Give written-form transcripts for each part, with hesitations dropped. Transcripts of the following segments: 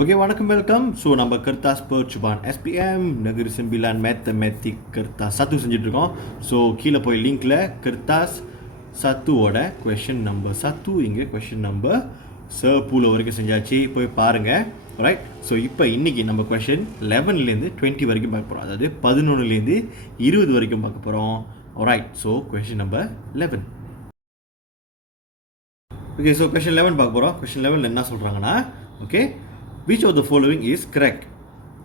Okey, வணக்கம் welcome. So நம்ம கர்த்தாஸ் பர்ச்சுபான் SPM நகர் Sembilan mathematic கர்த்தாஸ் 1 செஞ்சுட்டு இருக்கோம். ஸோ கீழே போய் லிங்க்ல கர்த்தாஸ் 1ஓட கொஷின் நம்பர் 1 இங்கே கொஷின் நம்பர் சர்பூல வரைக்கும் செஞ்சாச்சு, போய் பாருங்க. ரைட். ஸோ இப்போ இன்னைக்கு நம்ம கொஷின் 11லேருந்து 20 வரைக்கும் பார்க்க போகிறோம், அதாவது 11லேருந்து 20 வரைக்கும் பார்க்க போகிறோம். Right. So question number 11. Okay, so question 11 பார்க்க போகிறோம். கொஷின் 11 என்ன சொல்கிறாங்கன்னா, okay, which of the following is correct?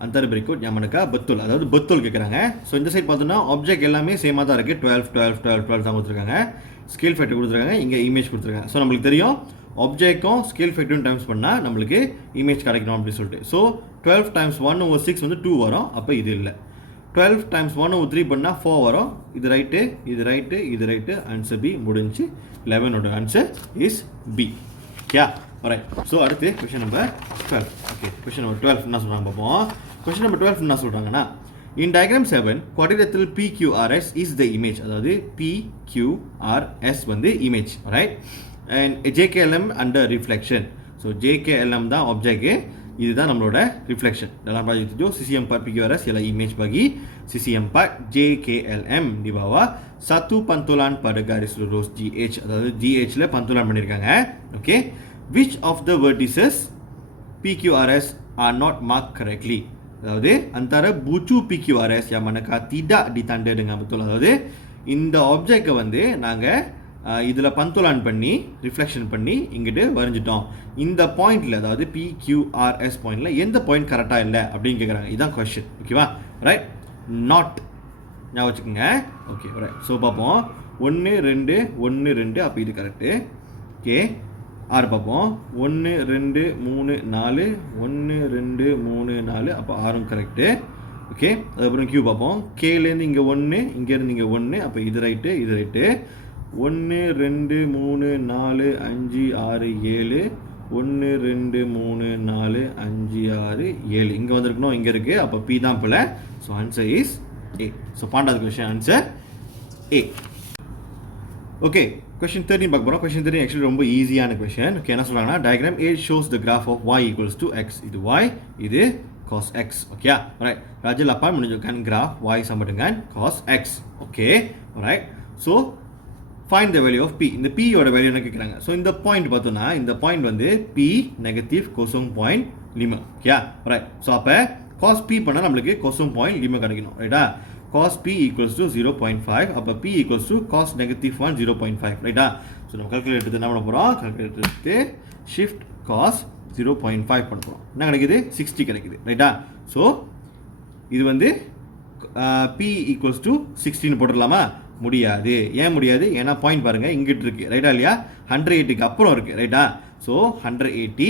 अंतर berikut yang manakah betul, அதாவது betul கேக்குறாங்க. சோ இந்த சைடு பார்த்தோம்னா ஆப்ஜெக்ட் எல்லாமே சேமா தான் இருக்கு. 12 12 12 12 தான் கொடுத்திருக்காங்க. ஸ்கேல் ஃபேக்டர் கொடுத்திருக்காங்க, இங்க இமேஜ் கொடுத்திருக்காங்க. சோ நமக்கு தெரியும் ஆப்ஜெக்ட்க்கும் ஸ்கேல் ஃபேக்டரும் டைம்ஸ் பண்ணா நமக்கு இமேஜ் கிடைக்கணும் அப்படி சொல்லிட்டு. சோ 12 times 1/6 வந்து 2 வரும். அப்ப இது இல்ல. 12 times 1/3 பண்ணா 4 வரும். இது ரைட், இது ரைட், இது ரைட். ஆன்சர் B முடிஞ்சு. 11 ஓட answer is B. Yeah. Alright, so அடுத்து question number 12. Okay, question number 12 என்ன சொல்றாங்க பாப்போம். Question number 12 என்ன சொல்றாங்கன்னா, in diagram 7 quadrilateral PQRS is the image, அதாவது PQRS வந்து image, alright, and JKLM under reflection. So JKLM தான் object, இதுதான் நம்மளோட reflection. dalam project itu CCM part PQRS ialah image bagi CCM part JKLM di bawah satu pantulan pada garis lurus GH, அதாவது GH ல pantulan பண்ணிருக்காங்க. Okay, which of the vertices PQRS are not marked correctly? அதாவது antara bucu PQRS yang manakah tidak ditanda dengan betul. அதாவது இந்த ஆப்ஜெக்ட்டை வந்து நாங்க இதுல பந்துலான் பண்ணி ரிஃப்ளெக்ஷன் பண்ணி இங்கிட்டு வரைஞ்சிட்டோம். இந்த பாயிண்ட்ல, அதாவது PQRS பாயிண்ட்ல எந்த பாயிண்ட் கரெக்டா இல்ல அப்படின்னு கேக்குறாங்க. இதான் क्वेश्चन. ஓகேவா? ரைட். நாட் ஞாபகம் வச்சுக்கோங்க. Okay, right. சோ பாப்போம். 1 2 1 2 அப்ப இது கரெக்ட். ஓகே, 6 பார்ப்போம். 1 2 3 4 1 2 3 4 அப்போ 6ம் கரெக்டு. ஓகே, அதுக்கப்புறம் Q பார்ப்போம். கேலேருந்து இங்கே 1, இங்கேருந்து இங்கே 1, அப்போ இது ரைட்டு, இது ரைட்டு. 1 2 3 4 5 6 7 1 2 3 4 5 6 7 இங்கே வந்திருக்கணும், இங்கே இருக்குது. அப்போ P தான் போல. So answer is A. So பாண்டாவது question answer A. Okay, question 13 பார்க்க போறோம். question 13 actually ரொம்ப ஈஸியான question. ஓகே, என்ன சொல்றாங்கன்னா, diagram 8 shows the graph of y equals to x. இது y, இது cos x. Okay, alright. Raja 8 menunjukkan graph y sama dengan cos x. Okay, alright. so find the value of p. இந்த p யோட value என்ன கேக்குறாங்க. So இந்த point பார்த்தோம்னா இந்த point வந்து p negative 0.5. Okay, alright. So அப்ப cos p பண்ணா நமக்கு 0.5 கிடைக்கணும். ரைட்டா? cos p equals to 0.5. அப்போ p equals to cos negative 1 0.5. ரைட்டா? ஸோ நம்ம கால்குலேட்டர் எடுத்து என்ன பண்ண போகிறோம், கால்குலேட்டர் எடுத்து ஷிஃப்ட் cos 0.5 பண்ண போகிறோம். என்ன கிடைக்குது? 60 கிடைக்குது. ரைட்டா? ஸோ இது வந்து p equals to 16 போட்டுடலாமா? முடியாது. ஏன் முடியாது? ஏன்னா பாயிண்ட் பாருங்க இங்கிட்டு இருக்கு. ரைட்டா இல்லையா? 180க்கு அப்புறம் இருக்கு. ரைட்டா? ஸோ 180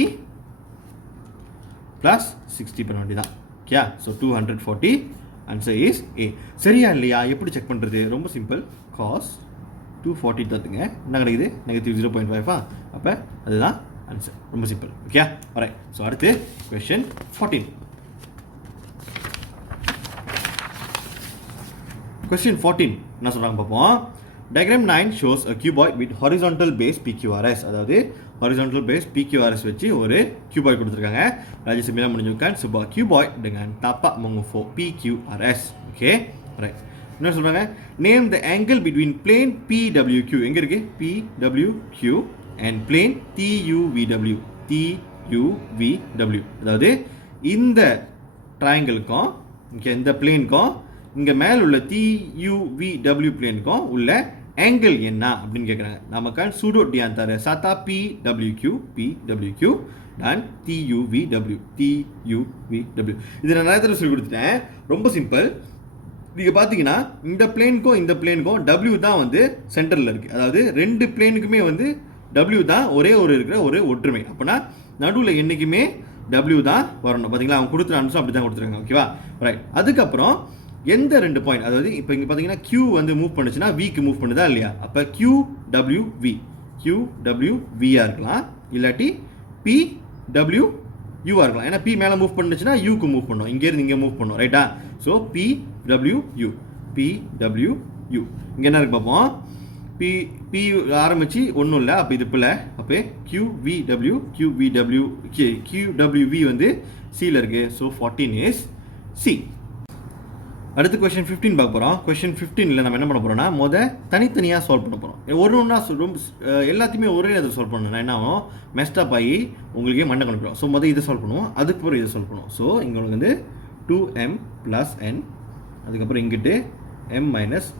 ப்ளஸ் 60 பண்ண வேண்டியதான். Okay, so 240. Answer is A. சரியா இல்லையா? எப்படி செக் பண்ணுறது? ரொம்ப சிம்பிள். cos 240 தத்துங்க, என்ன கிடைக்குது? நெகட்டிவ் 0.5. அப்போ அதுதான் ஆன்சர். ரொம்ப சிம்பிள். Okay, alright. ஸோ அடுத்து கொஸ்டின் 14. கொஸ்டின் 14 என்ன சொல்கிறாங்க பார்ப்போம். diagram 9 shows a cuboid with horizontal base PQRS. அதாவது horizontal base PQRS வச்சு ஒரு cuboid கொடுத்துருக்காங்க. ராஜா sembilan menunjukkan sebuah cuboid dengan tapak mengufuk PQRS. Okay, right. என்ன சொல்றாங்க? name the angle between plane PWQ. எங்க இருக்கு? PWQ and plane TUVW. TUVW. அதாவது இந்த ட்ரையாங்கிளுக்கும் இங்க இந்த பிளேனுக்கும் இங்க மேல உள்ள TUVW பிளேனுக்கும் உள்ள angle என்ன அப்படின்னு கேக்குறாங்க. நமக்கு sudut di antara sata PWQ dan TUVW. இது நான் நிறைய தடவை சொல்லி கொடுத்துட்டேன். ரொம்ப சிம்பிள். நீங்கள் பார்த்தீங்கன்னா இந்த பிளேனுக்கும் இந்த பிளேனுக்கும் W தான் வந்து சென்டரில் இருக்குது. அதாவது ரெண்டு பிளேனுக்குமே வந்து W தான் ஒரே இருக்கிற ஒரு ஒற்றுமை. அப்போனா நடுவில் என்றைக்குமே W தான் வரணும். பார்த்தீங்களா, அவங்க கொடுத்துற ஆன்சர் அப்படி தான் கொடுத்துருக்காங்க. ஓகேவா, ரைட். அதுக்கப்புறம் எந்த ரெண்டு பாயிண்ட், அதாவது இப்போ இங்கே பார்த்தீங்கன்னா Q வந்து மூவ் பண்ணுச்சுன்னா Vக்கு மூவ் பண்ணுதா இல்லையா? அப்போ QWV QWVயாக இருக்கலாம், இல்லாட்டி PWUவாக இருக்கலாம். ஏன்னா P மேலே மூவ் பண்ணுச்சுன்னா Uக்கு மூவ் பண்ணும், இங்கேருந்து இங்கே மூவ் பண்ணும், ரைட்டா? ஸோ PWU இங்கே என்ன இருக்கு பார்ப்போம். P ஆரம்பிச்சு ஒன்றும் இல்லை, அப்போ இது பிள்ளை. அப்போ QWV வந்து சியில் இருக்குது. So 14 is C. அடுத்து கொஸ்டின் 15 பார்க்க போகிறோம். கொஸ்டின் 15ல் நம்ம என்ன பண்ண போகிறோம்னா தனித்தனியாக சால்வ் பண்ண போகிறோம். ஒன்றா எல்லாத்தையுமே ஒரே நேரத்தில் சால்வ் பண்ணணும். என்ன ஆகும், மெஸ்டப் ஆகி உங்களுக்கே மண்டை கணக்கிடும். ஸோ இதை சால்வ் பண்ணுவோம், அதுக்கப்புறம் இதை சால்வ் பண்ணுவோம். ஸோ இங்கே உங்களுக்கு வந்து 2m + n, அதுக்கப்புறம் இங்கிட்டு m -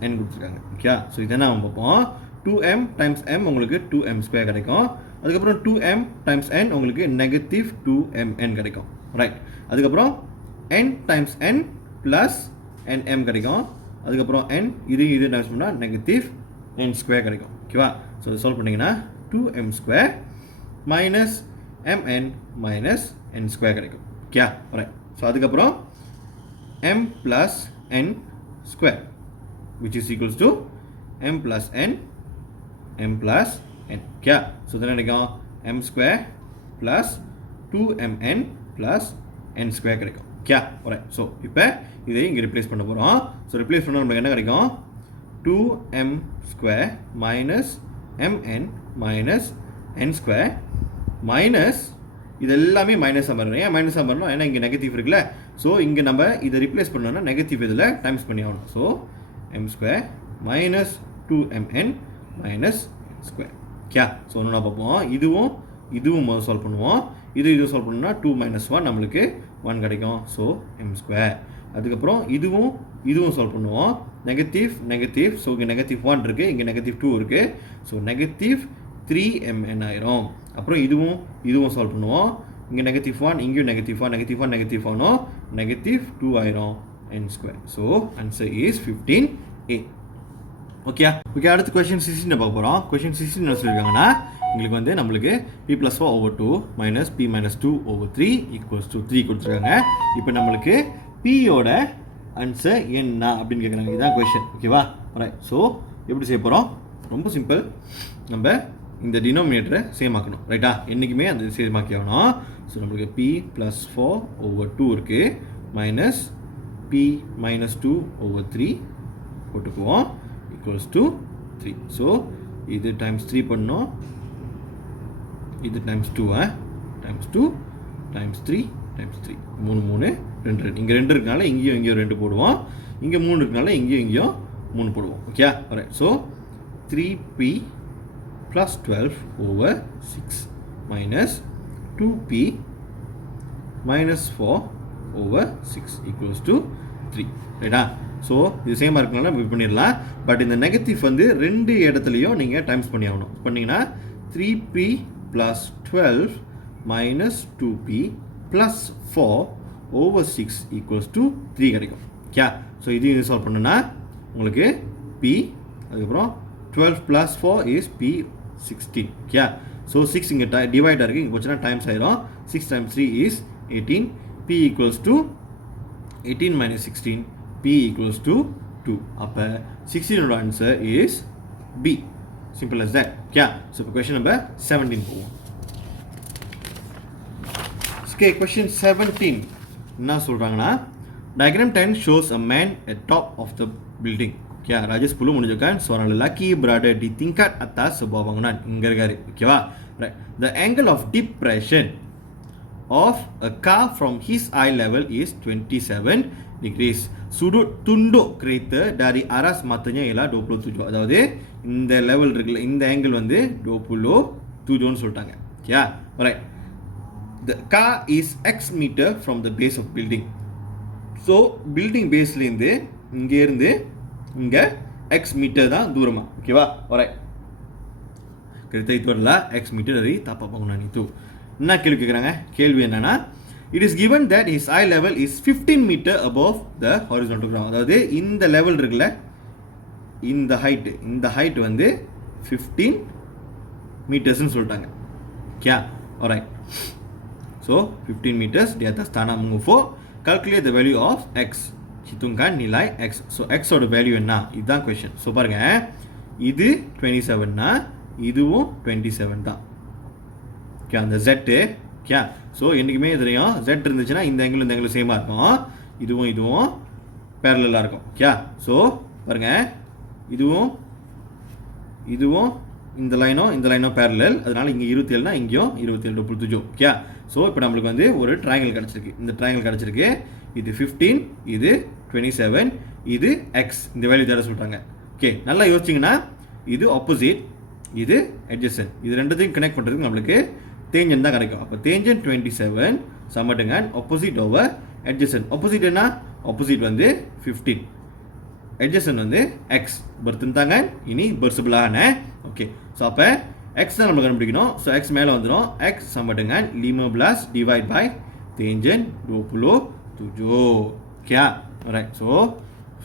n கொடுத்துருக்காங்க. ஓகே, ஸோ இது என்ன பார்ப்போம். 2m × m உங்களுக்கு 2m² கிடைக்கும். அதுக்கப்புறம் 2m × n உங்களுக்கு -2mn கிடைக்கும், ரைட். அதுக்கப்புறம் n × n + nm கிடைக்கும். அதுக்கப்புறம் n இது டைம்ஸ் பண்ணால் -n² கிடைக்கும். ஓகேவா, ஸோ இதை சால்வ் பண்ணிங்கன்னா 2m² - mn - n² கிடைக்கும். Okay, right. ஸோ அதுக்கப்புறம் m + n² which is equals to m + n okay. So இது கிடைக்கும் m² + 2mn + n² கிடைக்கும். Okay, right. ஸோ இப்போ இதை இங்கே ரிப்ளேஸ் பண்ண போகிறோம். ஸோ ரிப்ளேஸ் பண்ண நம்மளுக்கு என்ன கிடைக்கும், 2m² - mn - n² மைனஸ் இது எல்லாமே மைனஸாக மாறணும். ஏன் மைனஸாக மாறணும், ஏன்னா இங்கே நெகட்டிவ் இருக்குல்ல. ஸோ இங்கே நம்ம இதை ரிப்ளேஸ் பண்ணோம்னா நெகட்டிவ் இதில் டைம்ஸ் பண்ணி ஆகணும். So m² - 2mn - n². Okay, so ஒன்று பார்ப்போம். இதுவும் முதல் சால்வ் பண்ணுவோம். இது சால்வ் பண்ணோம்னா 2 - 1 நம்மளுக்கு 1 கிடைக்கும். So m². அதுக்கப்புறம் இதுவும் சால்வ் பண்ணுவோம். நெகட்டிவ். ஸோ இங்கே -1 இருக்குது, இங்கே -2 இருக்குது. ஸோ -3mn ஆயிரும். அப்புறம் இதுவும் சால்வ் பண்ணுவோம். இங்கே -1, இங்கேயும் -1 ஆகணும், -2 ஆயிரும், n². So answer is 15A. Okay, அடுத்து கொஸ்டின் 16 பார்க்க போகிறோம். கொஸ்டின் 16 என்ன சொல்லியிருக்காங்கன்னா, உங்களுக்கு வந்து நம்மளுக்கு p + 4/2 - p - 2/3 = 3 கொடுத்துருக்காங்க. இப்போ நம்மளுக்கு பியோட ஆன்சர் என்ன அப்படின்னு கேட்குறாங்க. இதுதான் கொஸ்டின். ஓகேவா, ரைட். ஸோ எப்படி செய்ய போகிறோம், ரொம்ப சிம்பிள். நம்ம இந்த டினோமினேட்டரை சேம் ஆக்கணும், ரைட்டா? என்றைக்குமே அந்த சேம் ஆக்கி ஆகணும். ஸோ நம்மளுக்கு p + 4/2 இருக்குது, -p - 2/3 போட்டுக்குவோம், = 3. ஸோ இது டைம்ஸ் 3 பண்ணோம், இது டைம்ஸ் 2 ×2 டைம்ஸ் 3 டைம்ஸ் 3 3 3 2 இங்கே 2 இருக்கனால இங்கேயும் 2 போடுவோம், இங்கே 3 இருக்கனால இங்கேயும் 3 போடுவோம். Okay, right. So 3p + 12/6 - 2p - 4/6 = 3, ரைட்டா? ஸோ இது சேமாக இருக்கனால நம்ம பண்ணிடலாம். பட் இந்த நெகட்டிவ் வந்து ரெண்டு இடத்துலையும் நீங்கள் டைம்ஸ் பண்ணி ஆகணும். பண்ணிங்கன்னா 3p + 12 - 2p + 4/6 = 3 கிடைக்கும். ஓகே, ஸோ இது சால்வ் பண்ணுன்னா உங்களுக்கு p, அதுக்கப்புறம் 12 + 4 is p 16. ஓகே, ஸோ 6 இங்கே டிவைடாக இருக்குது, இங்கே போச்சுன்னா டைம்ஸ் ஆயிரும். 6 × 3 is 18. p = 18 - 16, p = 2. அப்போ 16 answer is B. Simple as that. Okay, so இப்போ கொஸ்டின் நம்பர் 17 போவோம். ஓகே, கொஸ்டின் 17 என்ன சொல்கிறாங்கன்னா, diagram 10 shows a man at top of the building. Okay, Rajesh புல்லு முடிஞ்சிருக்கான். ஸோ அதனால் lucky brother di tingkat atas sebuah bangunan இங்கே இருக்காரு. ஓகேவா, right. The angle of depression of a car from his eye level is 27 degrees. Sudut tunduk kereta dari aras matanya ialah 27. அதாவது இந்த level இருக்குல்ல, இந்த angle வந்து 27ன்னு சொல்லிட்டாங்க. Okay, right. The car is x meter from the base of building. So building பேஸ்லேருந்து இங்கேருந்து இங்கே x metre தான் தூரமாக. ஓகேவா, right. kereta itu adalah x meter dari tapak bangunan itu. என்ன கேள்வி கேட்குறாங்க, கேள்வி என்னன்னா, It is given that his eye level is 15 meter above the horizontal ground. அதாவது இந்த லெவல் இருக்குல்ல, இந்த ஹைட் வந்து 15 மீட்டர்ஸ்னு சொல்லிட்டாங்க. क्या alright, so 15 meters di atas tanah mengufo. Calculate the value of x, hitungkan nilai x. So x oda value enna, idan question. So பாருங்க, இது 27 னா இதுவும் 27 தான். क्या அந்த z क्या, so என்னைக்குமே தெரியும் z இருந்துச்சுன்னா இந்த ஆங்கிள் சேமா இருக்கும், இதுவும் parallel ஆ இருக்கும். क्या, so பாருங்க, இதுவும் இந்த லைனும் parallel, அதனால இங்க 27 னா இங்கேயும் 27.7. क्या, so இப்போ நமக்கு வந்து ஒரு ட்ரையாங்கிள் கிடைச்சிருக்கு. இந்த ட்ரையாங்கிள் கிடைச்சிருக்கு. இது 15, இது 27, இது x. இந்த வேல்யூ தர சொல்றாங்க. ஓகே, நல்லா யோசிச்சீங்கன்னா இது ஆப்போசிட், இது adjacent. இது ரெண்டுத்தையும் கனெக்ட் பண்றதுக்கு நமக்கு டேஞ்சன்ட் தான் கிடைக்கும். அப்ப டேஞ்சன்ட் 27 சமட்டுங்க ஆப்போசிட் ஓவர் adjacent. ஆப்போசிட் என்ன? ஆப்போசிட் வந்து 15. adjacent வந்து x. பர்த் இருந்தாங்க, இனி பர்சிபிளான. ஓகே, ஸோ அப்போ x தான் நம்ம கண்டுபிடிக்கணும். ஸோ x மேலே வந்துடும். x சமட்டுங்க 15 டிவைட் பை டேஞ்சன்ட் 27. क्या ரைட், ஸோ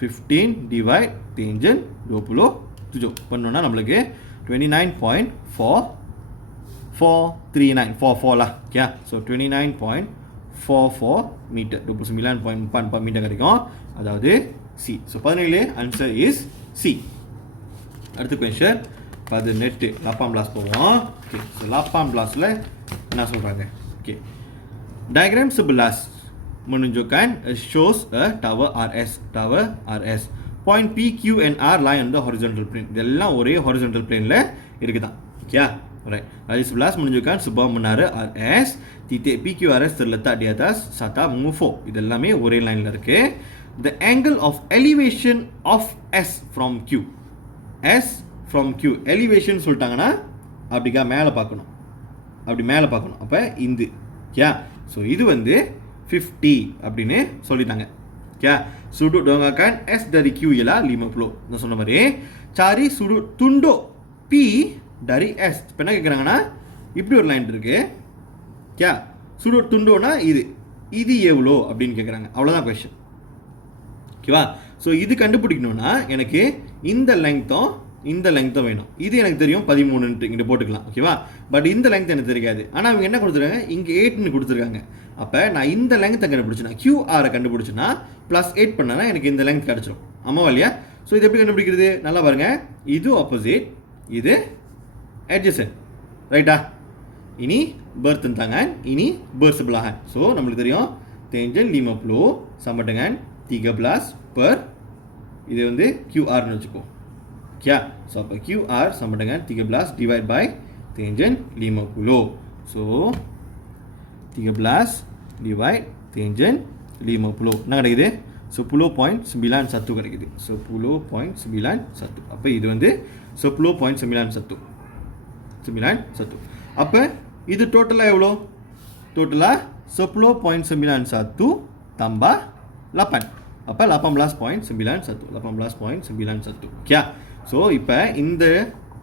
15 டிவைட் டேஞ்சன்ட் 27 பண்ணோன்னா நம்மளுக்கு 29.4439 lah. क्या, ஸோ 29.44 மீட்டர், 29.4 மீட்டர் கிடைக்கும். அதாவது C. So 17 answer is C. அடுத்த கொஸ்டின் 18, 18 போவோம். ஓகே, ஸோ 18ல என்ன சொல்கிறாங்க? Okay, diagram 11 menunjukkan shows a tower RS. Point P, Q and R lie on the horizontal plane. இதெல்லாம் ஒரே horizontal planeல இருக்குதான். क्या right, Rajah 11 menunjukkan sebuah menara RS, titik PQRS terletak di atas Sata Mengufo. இதெல்லாமே ஒரே லைன்ல இருக்கு. The angle of elevation of S from Q. S from Q. Elevation சொல்லிட்டாங்கன்னா அப்படிக்கா மேலே பார்க்கணும், அப்போ இந்த. क्या, ஸோ இது வந்து 50 அப்படின்னு சொல்லிட்டாங்க. क्या, sudut donggakan S dari Q ialah 50. நான் சொன்ன மாதிரி cari sudut tunduk P dari S. இப்போ என்ன கேட்குறாங்கன்னா, இப்படி ஒரு லைன் இருக்கு. क्या, sudut tundukனா இது எவ்வளோ அப்படின்னு கேட்குறாங்க. அவ்வளோதான் கொஸ்டின். ஓகேவா, ஸோ இது கண்டுபிடிக்கணும்னா எனக்கு இந்த லெங்க்த்தும் வேணும். இது எனக்கு தெரியும் 13 இங்கே போட்டுக்கலாம். ஓகேவா, பட் இந்த லெங்க் எனக்கு தெரியாது. ஆனால் அவங்க என்ன கொடுத்துருக்காங்க, இங்கே 8ன்னு கொடுத்துருக்காங்க. அப்போ நான் இந்த லெங்க்த்தை கண்டுபிடிச்சேன்னா, QR கண்டுபிடிச்சுன்னா +8 பண்ணனா எனக்கு இந்த லெங்க் கிடச்சிடும். ஆமாவா இல்லையா? ஸோ இது எப்படி கண்டுபிடிக்கிறது? நல்லா பாருங்கள், இது ஆப்போசிட், இது adjacent, ரைட்டா? இனி berth tangan, ini bersebelahan. So நம்மளுக்கு தெரியும் tangent 50 sama dengan 13 per இது வந்து QRன்னு வச்சுக்கோ. क्या, ஸோ அப்போ QR sama dengan 13 divide by tangent 50. So 13 divide tangent 50 என்ன கிடைக்குது? 10.91 கிடைக்குது. 10.91. அப்போ இது வந்து 10.91. அப்போ இது டோட்டலாக எவ்வளோ? டோட்டலாக 10.91 tambah 8. அப்போ 18.91. क्या, ஸோ இப்போ இந்த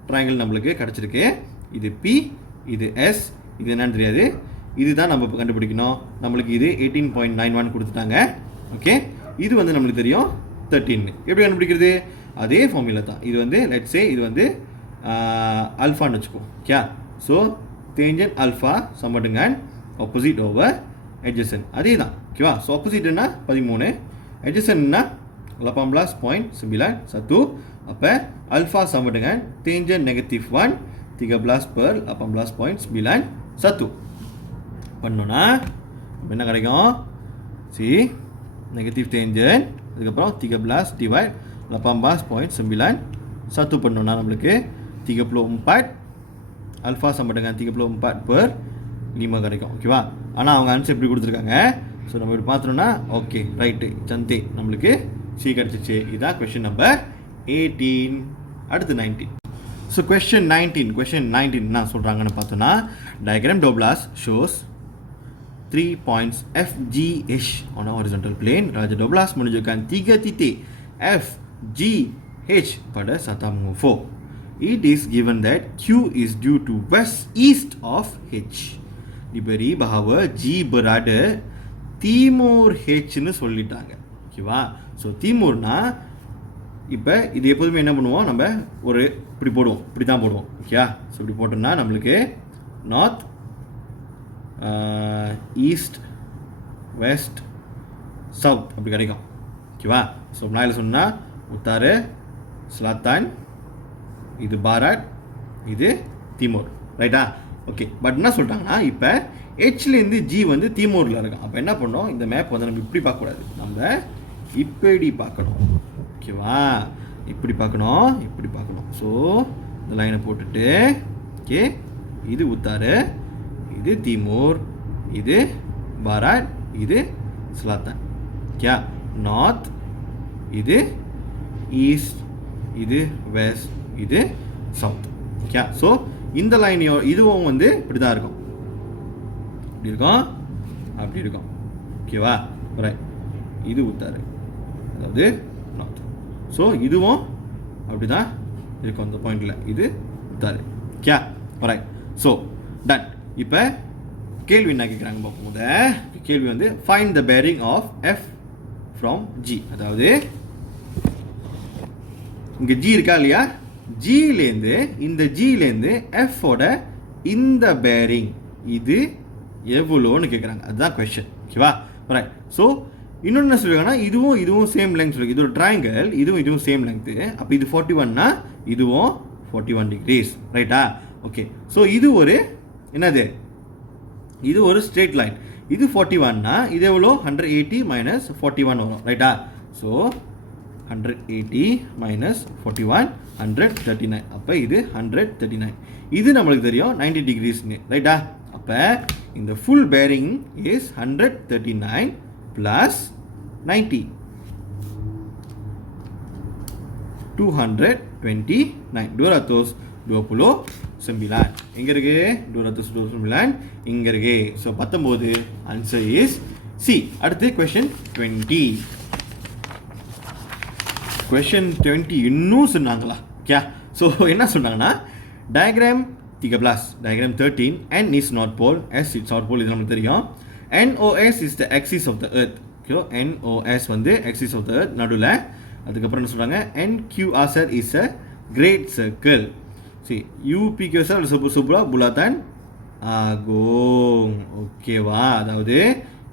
ட்ரையாங்கிள் நம்மளுக்கு கிடச்சிருக்கு. இது P, இது S, இது என்னன்னு தெரியாது. இதுதான் நம்ம இப்போ கண்டுபிடிக்கணும். நம்மளுக்கு இது 18.91 கொடுத்துட்டாங்க. ஓகே, இது வந்து நம்மளுக்கு தெரியும் 13. எப்படி கண்டுபிடிக்கிறது? அதே ஃபார்முலா தான். இது வந்து லெட்ஸ் சே இது வந்து அல்ஃபான்னு வச்சுக்கோ. क्या, so tangent alpha sama dengan opposite over adjacent. அதே தான். ஓகேவா, ஸோ ஆப்போசிட் என்ன 13, adjacent என்ன 18.91. அப்போ alpha sama dengan tangent -1 13 per 18.91 பண்ணோன்னா என்ன கிடைக்கும்? சி நெகட்டிவ் டேஞ்சன்ட், அதுக்கப்புறம் 13 டிவைட் 18.91 பண்ணோன்னா நம்மளுக்கு 34 alpha sama dengan 34 per 5 கிடைக்கும். ஓகேவா, ஆனால் அவங்க ஆன்சர் எப்படி கொடுத்துருக்காங்க? ஸோ நம்ம இப்படி பார்த்தோம்னா ஓகே ரைட்டு சந்தே நம்மளுக்கு சி கிடச்சிச்சு. இதுதான் கொஸ்டின் நம்பர் 18. அடுத்து 19. ஸோ கொஸ்டின் 19 என்ன சொல்கிறாங்கன்னு பார்த்தோன்னா, diagram 12 shows 3 points FGH on a horizontal plane. Raja 12 menunjukkan 3 titik FGH pada Sata Mengufo. It is given that Q is due to west east of H. Diberi bahawa G berada Timor ஹெச்னு சொல்லிட்டாங்க. ஓகேவா? So தீமோர்னா இப்போ இது எப்போதுமே என்ன பண்ணுவோம், நம்ம ஒரு இப்படி போடுவோம், இப்படி தான் போடுவோம். ஓகே? ஸோ இப்படி போட்டோம்னா நம்மளுக்கு நார்த், ஈஸ்ட், வெஸ்ட், சவுத் அப்படி கிடைக்கும். ஓகேவா? ஸோ நான் இல்லை சொன்னால் உத்தாரு, ஸ்லாத்தான், இது பாரத், இது தீமோர். ரைட்டா? ஓகே. பட் என்ன சொல்லிட்டாங்கன்னா இப்போ ஹெச்லேருந்து ஜி வந்து தீமோரில் இருக்கும். அப்போ என்ன பண்ணோம், இந்த மேப் வந்து நம்ம இப்படி பார்க்கக்கூடாது, நம்ம இப்படி பார்க்கணும். ஓகேவா? இப்படி பார்க்கணும், இப்படி பார்க்கணும். ஸோ இந்த லைனை போட்டுட்டு ஓகே, இது உத்தாரு, இது தீமோர், இது பாரத், இது ஸ்லாத்தான். ஓகே? நார்த், இது ஈஸ்ட், இது வெஸ்ட், இது சவுத். ஓகே? ஸோ இந்த லைனையோ இதுவும் வந்து இப்படி தான் இருக்கும், இப்படி இருக்கும், அப்படி இருக்கும். ஓகேவா? ரைட். இது உத்தாரு, அதாவது நார்த். ஸோ இதுவும் அப்படி தான் இருக்கும் அந்த பாயிண்டில், இது உத்தாரு. ஓகே? ரைட். So done. இப்போ கேள்வி என்ன கேட்குறாங்க பார்க்கும்போது, கேள்வி வந்து find the bearing of F from G. அதாவது இங்கே ஜி இருக்கா இல்லையா, ஜியிலேருந்து இந்த ஜியிலேருந்து எஃபோட இந்த பேரிங் இது எவ்வளோன்னு கேட்குறாங்க. அதுதான் கொஸ்டின். ஓகேவா? ரைட். ஸோ இன்னொன்று என்ன சொல்லுவாங்கன்னா, இதுவும் சேம் லெங்க் சொல்லுங்க. இது ஒரு ட்ரையாங்கிள், இதுவும் சேம் லெங்க்த்து. அப்போ இது 41னா இதுவும் 41 டிகிரிஸ். ரைட்டா? ஓகே. ஸோ இது ஒரு என்னது, இது ஒரு ஸ்ட்ரெயிட் லைன். இது 41னா இது எவ்வளோ, 180 மைனஸ் 41 வரும். ரைட்டா? So 180 minus 41 139. அப்போ இது 139. இது நம்மளுக்கு தெரியும் 90 டிகிரிஸ்னு. ரைட்டா? அப்போ இந்த ஃபுல் பேரிங் இஸ் 139 ப்ளஸ் 90 229. 229 எங்கே இருக்கு, 229 இங்கே இருக்கு. So 19 answer is C. அடுத்து கொஸ்டின் 20. கொஸ்டின் 20 இன்னும் சொன்னாங்களா? ஓகே. ஸோ என்ன சொன்னாங்கன்னா, diagram 13 n is north pole, s is south pole, இது நமக்கு தெரியும். NOS is the axis of the earth. Okay, NOS வந்து axis of the earth நடுவில். அதுக்கப்புறம் என்ன சொல்கிறாங்க, NQRZ is a great circle. சரி, UPQSR sebuah bulatan agung. ஓகேவா? அதாவது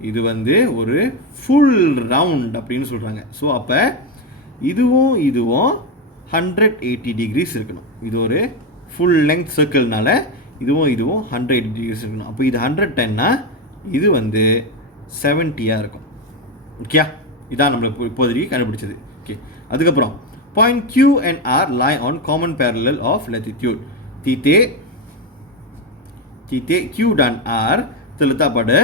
இது வந்து ஒரு ஃபுல் ரவுண்ட் அப்படின்னு சொல்கிறாங்க. ஸோ அப்போ இதுவும் 180 டிகிரிஸ் இருக்கணும். இது ஒரு ஃபுல் லெங்க் சர்க்கிள்னால இதுவும் 180 டிகிரிஸ் இருக்கணும். அப்போ இது 110னா இது வந்து 70 இருக்கும். ஓகே? இதான் நம்மளுக்கு இப்போதைக்கு கண்டுபிடிச்சது. ஓகே. அதுக்கப்புறம் point Q and R lie on common parallel of latitude. Titik Q dan R terletak pada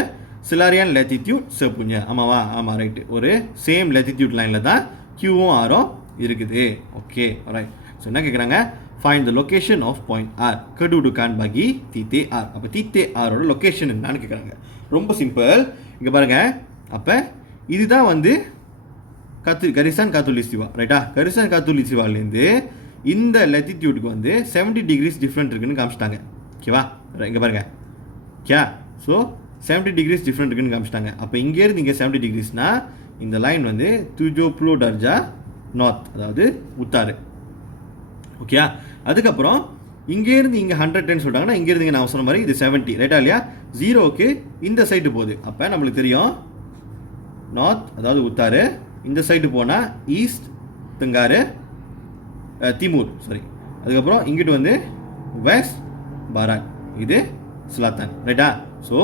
selarian latitude sepunya. ஆமாவா? ஆமாம், ரைட்டு. ஒரு சேம் latitude லைனில் தான் Qவும் Rவும் இருக்குது. Okay, right. ஸோ என்ன கேட்குறாங்க, find the location of point R. kedudukan bagi titik R. அப்போ titik R ஓட லொக்கேஷன் என்னன்னு கேட்குறாங்க. ரொம்ப சிம்பிள். இங்கே பாருங்கள். அப்போ இதுதான் வந்து கரிசான் காத்துலிஸ்திவா. ரைட்டா? கரிசான் காத்துலிஸ்திவாலேருந்து இந்த லெட்டிடியூடுக்கு வந்து 70 டிகிரிஸ் டிஃப்ரெண்ட் இருக்குன்னு காமிச்சிட்டாங்க. ஓகேவா? இங்கே பாருங்கள். ஓகே. ஸோ 70 டிகிரிஸ் டிஃப்ரெண்ட் இருக்குன்னு காமிச்சிட்டாங்க. அப்போ இங்கேருந்து இங்கே 70 டிகிரிஸ்னால் இந்த லைன் வந்து 70 டர்ஜா நார்த், அதாவது உத்தாரு. ஓகே. அதுக்கப்புறம் இங்கேருந்து இங்கே 110 சொல்லிட்டாங்கன்னா இங்கேருந்து இங்கே நான் சொன்ன மாதிரி இது 70. ரைட்டா இல்லையா? 0க்கு இந்த சைடு போகுது. அப்போ நம்மளுக்கு தெரியும் நார்த், அதாவது உத்தாரு. இந்த சைடு போனால் ஈஸ்ட் தெங்காரு, திமூர், சாரி. அதுக்கப்புறம் இங்கிட்டு வந்து வெஸ்ட் பாரத், இது ஸ்லாத்தான். ரைட்டா? ஸோ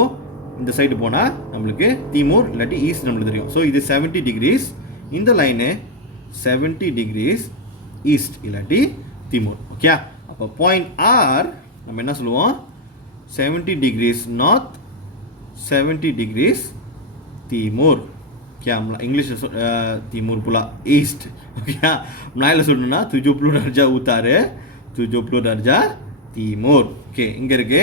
இந்த சைடு போனால் நம்மளுக்கு திமூர் இல்லாட்டி ஈஸ்ட் நம்மளுக்கு தெரியும். ஸோ இது 70 டிகிரிஸ். இந்த லைனு 70 டிகிரிஸ் ஈஸ்ட் இல்லாட்டி திமூர். ஓகே. அப்போ பாயிண்ட் ஆர் நம்ம என்ன சொல்லுவோம், 70 டிகிரிஸ் நார்த், 70 டிகிரிஸ் திமூர். ஓகே. இங்கிலீஷில் திமூர் புலா ஈஸ்ட். ஓகே. மலையில் சொல்லணும்னா 70 டர்ஜா ஊத்தாரு, 70 டர்ஜா திமூர். ஓகே. இங்கே இருக்கு,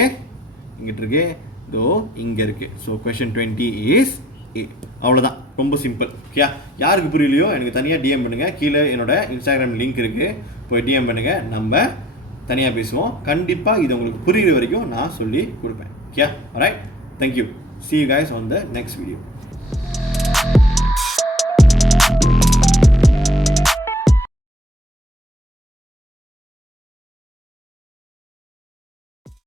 இங்கிட்டு இருக்கு, இதோ இங்கே இருக்குது. So question 20 is a. அவ்வளோதான், ரொம்ப சிம்பிள். ஓகே. யாருக்கு புரியலையோ எனக்கு தனியாக டிஎம் பண்ணுங்கள். கீழே என்னோட இன்ஸ்டாகிராம் லிங்க் இருக்குது, போய் டிஎம் பண்ணுங்கள். நம்ம தனியாக பேசுவோம். கண்டிப்பாக இது உங்களுக்கு புரிகிற வரைக்கும் நான் சொல்லி கொடுப்பேன். Okay. Right. Thank you. See you guys on the next video.